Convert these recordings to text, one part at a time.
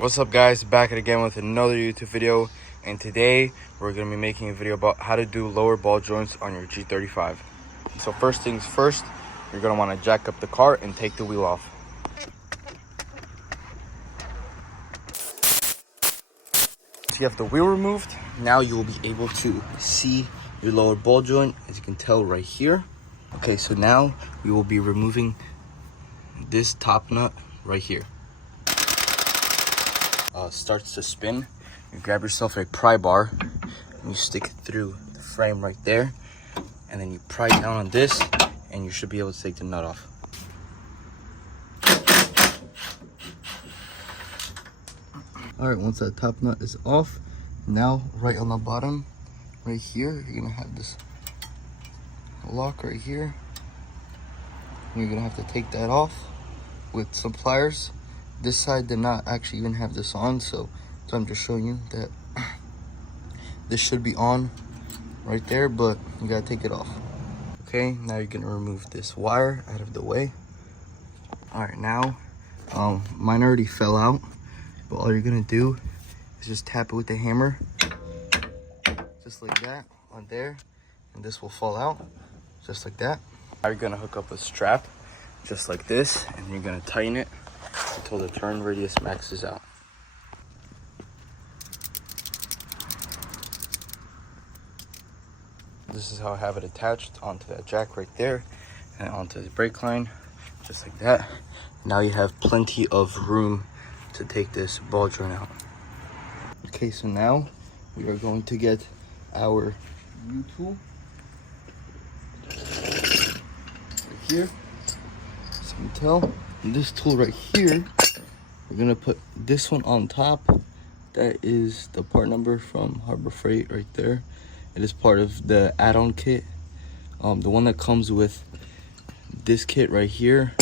What's up guys, back again with another YouTube video, and today we're going to be making a video about how to do lower ball joints on your G35. So first things first, you're going to want to jack up the car and take the wheel off. So you have the wheel removed. Now you will be able to see your lower ball joint, as you can tell right here. Okay, so now we will be removing this top nut right here. Starts to spin, you grab yourself a pry bar and you stick it through the frame right there, and then you pry down on this and you should be able to take the nut off. All right, once that top nut is off, now right on the bottom right here, you're gonna have this lock right here. You're gonna have to take that off with some pliers. This side did not actually even have this on, so I'm just showing you that this should be on right there, but you gotta take it off. Okay, now you're gonna remove this wire out of the way. All right, now mine already fell out, but all you're gonna do is just tap it with the hammer, just like that on there, and this will fall out just like that. Now you're gonna hook up a strap just like this, and you're gonna tighten it until the turn radius maxes out. This is how I have it attached onto that jack right there and onto the brake line, just like that. Now you have plenty of room to take this ball joint out. Okay, so now we are going to get our U-tool right here. So you can tell, this tool right here, we're gonna put this one on top. That is the part number from Harbor Freight right there. It is part of the add-on kit. The one that comes with this kit right here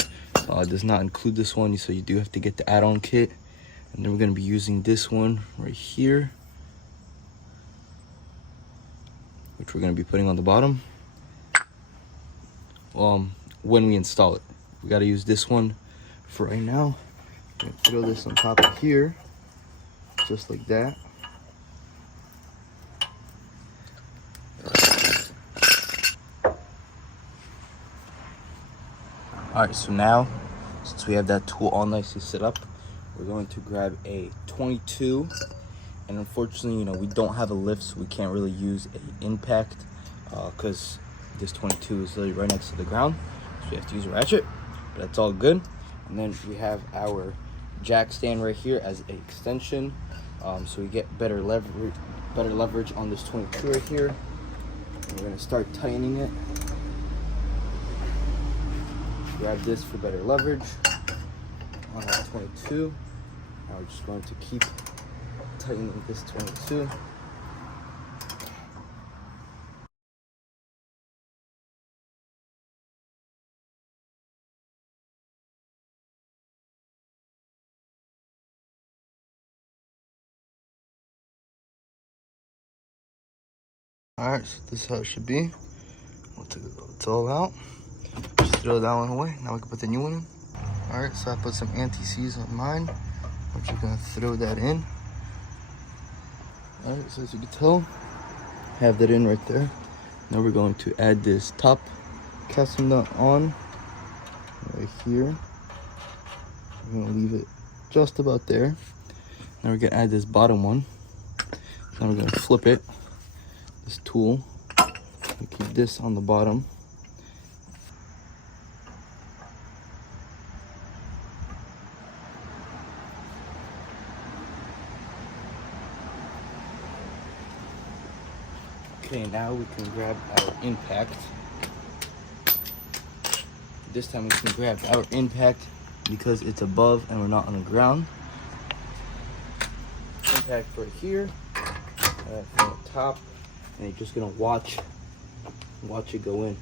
does not include this one, so you do have to get the add-on kit. And then we're gonna be using this one right here, which we're gonna be putting on the bottom when we install it. We gotta use this one for right now. I'm gonna throw this on top of here, just like that. All right, so now, since we have that tool all nicely set up, we're going to grab a 22. And unfortunately, we don't have a lift, so we can't really use an impact because this 22 is literally right next to the ground. So we have to use a ratchet, but that's all good. And then we have our jack stand right here as an extension, so we get better leverage on this 22 right here. And we're gonna start tightening it. Grab this for better leverage on that 22. Now we're just going to keep tightening this 22. All right, so this is how it should be. It's all out. Just throw that one away. Now we can put the new one in. All right, so I put some anti-seize on mine. I'm just gonna throw that in. All right, so as you can tell, have that in right there. Now we're going to add this top casting nut on right here. We're gonna leave it just about there. Now we're gonna add this bottom one. Now we're gonna flip it, this tool, and keep this on the bottom. Okay, now we can grab our impact. This time we can grab our impact because it's above and we're not on the ground. Impact right here, from the top, and you're just gonna watch it go in.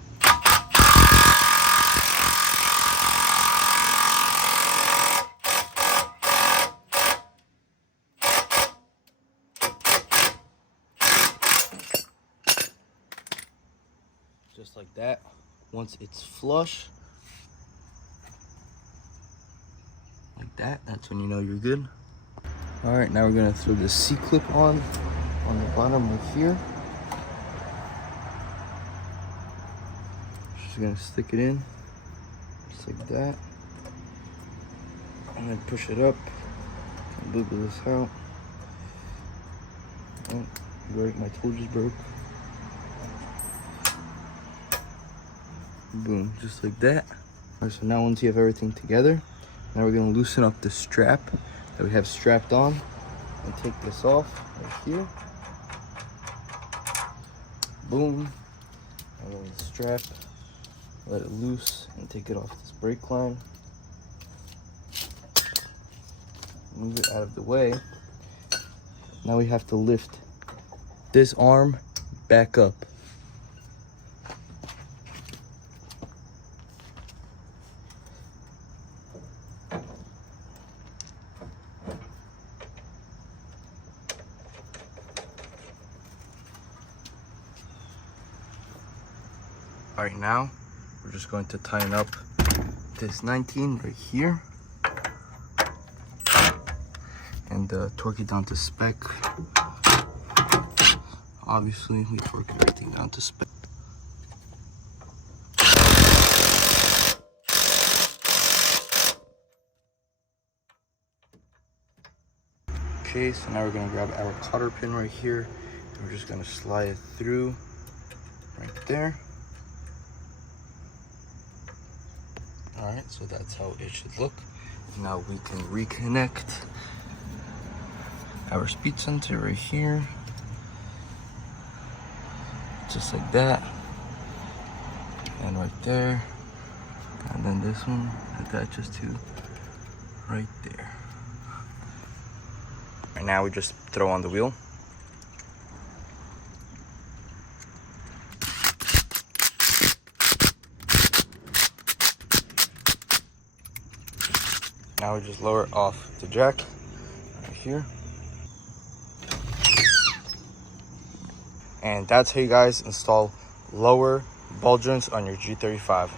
Just like that. Once it's flush, like that, that's when you know you're good. All right, now we're gonna throw the C-clip on the bottom right here. Just gonna stick it in, just like that. And then push it up, wiggle this out. Oh, right, my tool just broke. Boom, just like that. All right, so now once you have everything together, now we're gonna loosen up the strap that we have strapped on and take this off right here. Boom. And then the strap, let it loose and take it off this brake line. Move it out of the way. Now we have to lift this arm back up. All right, now we're just going to tighten up this 19 right here and torque it down to spec. Obviously, we torque everything down to spec. Okay, so now we're gonna grab our cotter pin right here and we're just gonna slide it through right there. All right, so that's how it should look. Now we can reconnect our speed sensor right here, just like that, and right there, and then this one attaches to right there. Right now we just throw on the wheel. Now we just lower it off the jack right here. And that's how you guys install lower ball joints on your G35.